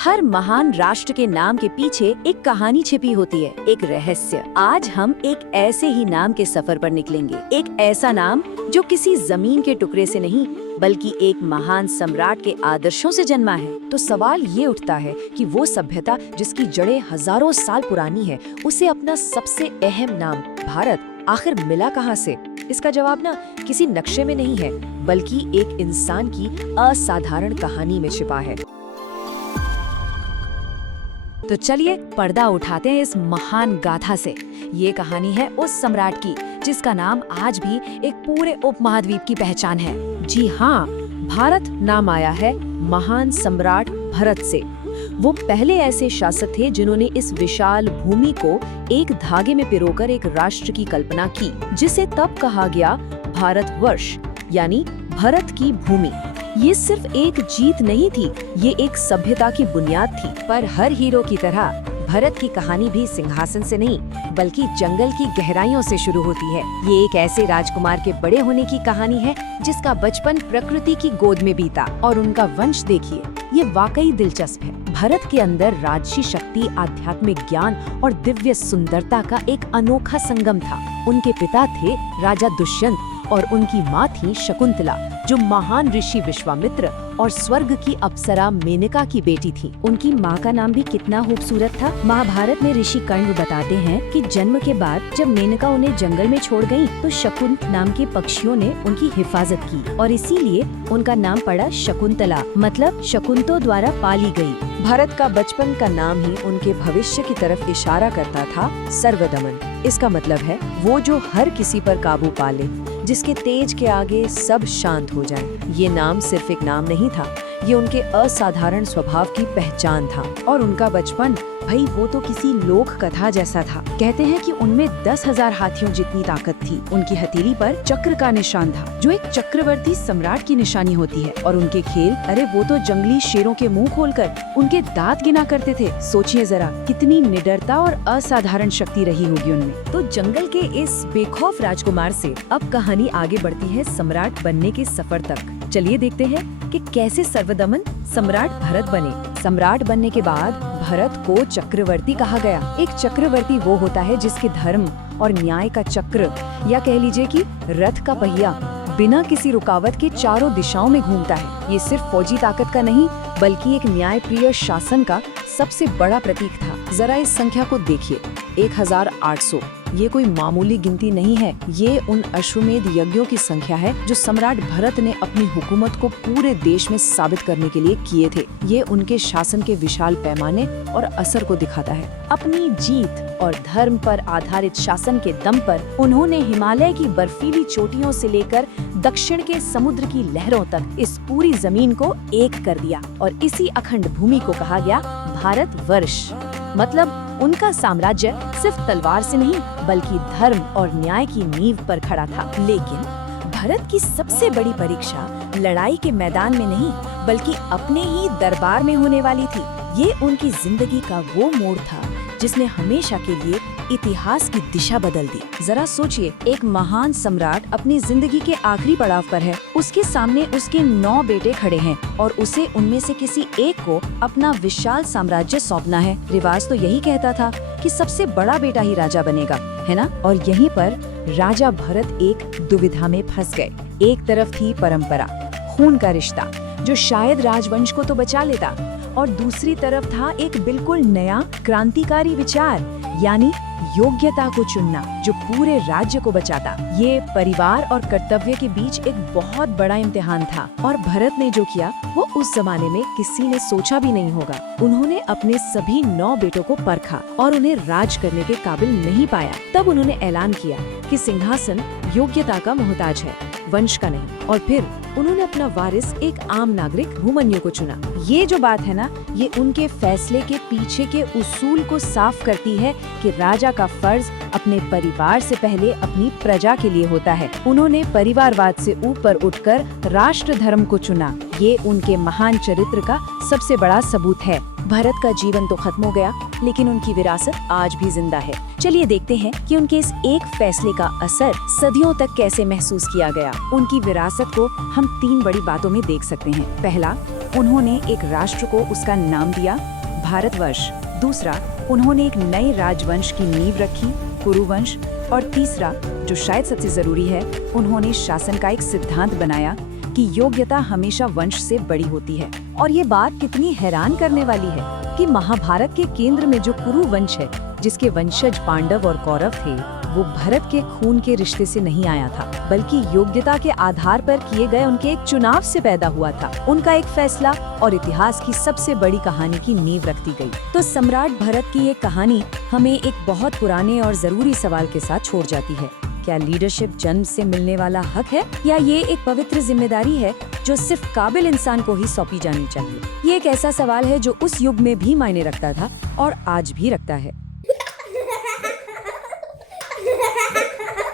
हर महान राष्ट्र के नाम के पीछे एक कहानी छिपी होती है, एक रहस्य। आज हम एक ऐसे ही नाम के सफर पर निकलेंगे, एक ऐसा नाम जो किसी जमीन के टुकड़े से नहीं बल्कि एक महान सम्राट के आदर्शों से जन्मा है। तो सवाल ये उठता है कि वो सभ्यता जिसकी जड़ें हजारों साल पुरानी है, उसे अपना सबसे अहम नाम भारत आखिर मिला कहाँ से? इसका जवाब ना किसी नक्शे में नहीं है, बल्कि एक इंसान की असाधारण कहानी में छिपा है। तो चलिए पर्दा उठाते हैं इस महान गाथा से। ये कहानी है उस सम्राट की जिसका नाम आज भी एक पूरे उपमहाद्वीप की पहचान है। जी हाँ, भारत नाम आया है महान सम्राट भरत से। वो पहले ऐसे शासक थे जिन्होंने इस विशाल भूमि को एक धागे में पिरोकर एक राष्ट्र की कल्पना की, जिसे तब कहा गया भारतवर्ष, यानी भरत की भूमि। ये सिर्फ एक जीत नहीं थी, ये एक सभ्यता की बुनियाद थी। पर हर हीरो की तरह भरत की कहानी भी सिंहासन से नहीं बल्कि जंगल की गहराइयों से शुरू होती है। ये एक ऐसे राजकुमार के बड़े होने की कहानी है जिसका बचपन प्रकृति की गोद में बीता, और उनका वंश देखिए, ये वाकई दिलचस्प है। भरत के अंदर राजसी शक्ति, आध्यात्मिक ज्ञान और दिव्य सुंदरता का एक अनोखा संगम था। उनके पिता थे राजा दुष्यंत और उनकी माँ थी शकुंतला, जो महान ऋषि विश्वामित्र और स्वर्ग की अप्सरा मेनका की बेटी थी। उनकी माँ का नाम भी कितना खूबसूरत था। महाभारत में ऋषि कर्ण बताते हैं कि जन्म के बाद जब मेनका उन्हें जंगल में छोड़ गयी, तो शकुंत नाम के पक्षियों ने उनकी हिफाजत की और इसीलिए उनका नाम पड़ा शकुंतला, मतलब शकुंतों द्वारा पाली गई। भारत का बचपन का नाम ही उनके भविष्य की तरफ इशारा करता था, सर्वदमन। इसका मतलब है वो जो हर किसी पर काबू पा ले, जिसके तेज के आगे सब शांत हो जाए। ये नाम सिर्फ एक नाम नहीं था, ये उनके असाधारण स्वभाव की पहचान था। और उनका बचपन, भाई वो तो किसी लोक कथा जैसा था। कहते हैं कि उनमें 10,000 हाथियों जितनी ताकत थी। उनकी हथेली पर चक्र का निशान था, जो एक चक्रवर्ती सम्राट की निशानी होती है। और उनके खेल, अरे वो तो जंगली शेरों के मुंह खोलकर उनके दांत गिना करते थे। सोचिए जरा, कितनी निडरता और असाधारण शक्ति रही होगी उनमें। तो जंगल के इस बेखौफ राजकुमार से अब कहानी आगे बढ़ती है सम्राट बनने के सफर तक। चलिए देखते हैं कि कैसे सर्वदमन सम्राट भरत बने। सम्राट बनने के बाद भरत को चक्रवर्ती कहा गया। एक चक्रवर्ती वो होता है जिसके धर्म और न्याय का चक्र, या कह लीजिए कि रथ का पहिया, बिना किसी रुकावट के चारों दिशाओं में घूमता है। ये सिर्फ फौजी ताकत का नहीं बल्कि एक न्यायप्रिय शासन का सबसे बड़ा प्रतीक था। जरा इस संख्या को देखिए, 1800। ये कोई मामूली गिनती नहीं है, ये उन अश्वमेध यज्ञों की संख्या है जो सम्राट भरत ने अपनी हुकूमत को पूरे देश में साबित करने के लिए किए थे। ये उनके शासन के विशाल पैमाने और असर को दिखाता है। अपनी जीत और धर्म पर आधारित शासन के दम पर उन्होंने हिमालय की बर्फीली चोटियों से लेकर दक्षिण के समुद्र की लहरों तक इस पूरी जमीन को एक कर दिया, और इसी अखंड भूमि को कहा गया भारतवर्ष। मतलब उनका साम्राज्य सिर्फ तलवार से नहीं बल्कि धर्म और न्याय की नींव पर खड़ा था। लेकिन भारत की सबसे बड़ी परीक्षा लड़ाई के मैदान में नहीं बल्कि अपने ही दरबार में होने वाली थी। ये उनकी जिंदगी का वो मोड़ था जिसने हमेशा के लिए इतिहास की दिशा बदल दी। जरा सोचिए, एक महान सम्राट अपनी जिंदगी के आखिरी पड़ाव पर है। उसके सामने उसके 9 बेटे खड़े हैं और उसे उनमें से किसी एक को अपना विशाल साम्राज्य सौंपना है। रिवाज तो यही कहता था कि सबसे बड़ा बेटा ही राजा बनेगा, है ना? और यहीं पर राजा भरत एक दुविधा में फंस गए। एक तरफ थी परंपरा, खून का रिश्ता, जो शायद राजवंश को तो बचा लेता, और दूसरी तरफ था एक बिल्कुल नया क्रांतिकारी विचार, यानी योग्यता को चुनना जो पूरे राज्य को बचाता। ये परिवार और कर्तव्य के बीच एक बहुत बड़ा इम्तिहान था, और भरत ने जो किया वो उस जमाने में किसी ने सोचा भी नहीं होगा। उन्होंने अपने सभी 9 बेटों को परखा और उन्हें राज करने के काबिल नहीं पाया। तब उन्होंने ऐलान किया कि सिंहासन योग्यता का मोहताज है, वंश का नहीं। और फिर उन्होंने अपना वारिस, एक आम नागरिक भूमन्यु को चुना। ये जो बात है ना, ये उनके फैसले के पीछे के उसूल को साफ करती है कि राजा का फर्ज अपने परिवार से पहले अपनी प्रजा के लिए होता है। उन्होंने परिवारवाद से ऊपर उठकर राष्ट्र धर्म को चुना। ये उनके महान चरित्र का सबसे बड़ा सबूत है। भरत का जीवन तो खत्म हो गया, लेकिन उनकी विरासत आज भी जिंदा है। चलिए देखते हैं कि उनके इस एक फैसले का असर सदियों तक कैसे महसूस किया गया। उनकी विरासत को हम 3 बड़ी बातों में देख सकते हैं। पहला, उन्होंने एक राष्ट्र को उसका नाम दिया, भारतवर्ष। दूसरा, उन्होंने एक नए राजवंश की नींव रखी, कुरुवंश। और तीसरा, जो शायद सबसे जरूरी है, उन्होंने शासन का एक सिद्धांत बनाया कि योग्यता हमेशा वंश से बड़ी होती है। और ये बात कितनी हैरान करने वाली है कि महाभारत के केंद्र में जो कुरु वंश है, जिसके वंशज पांडव और कौरव थे, वो भरत के खून के रिश्ते से नहीं आया था, बल्कि योग्यता के आधार पर किए गए उनके एक चुनाव से पैदा हुआ था। उनका एक फैसला और इतिहास की सबसे बड़ी कहानी की नींव रखती गई। तो सम्राट भरत की ये कहानी हमें एक बहुत पुराने और जरूरी सवाल के साथ छोड़ जाती है। क्या लीडरशिप जन्म से मिलने वाला हक है, या ये एक पवित्र जिम्मेदारी है जो सिर्फ काबिल इंसान को ही सौंपी जानी चाहिए? ये एक ऐसा सवाल है जो उस युग में भी मायने रखता था और आज भी रखता है।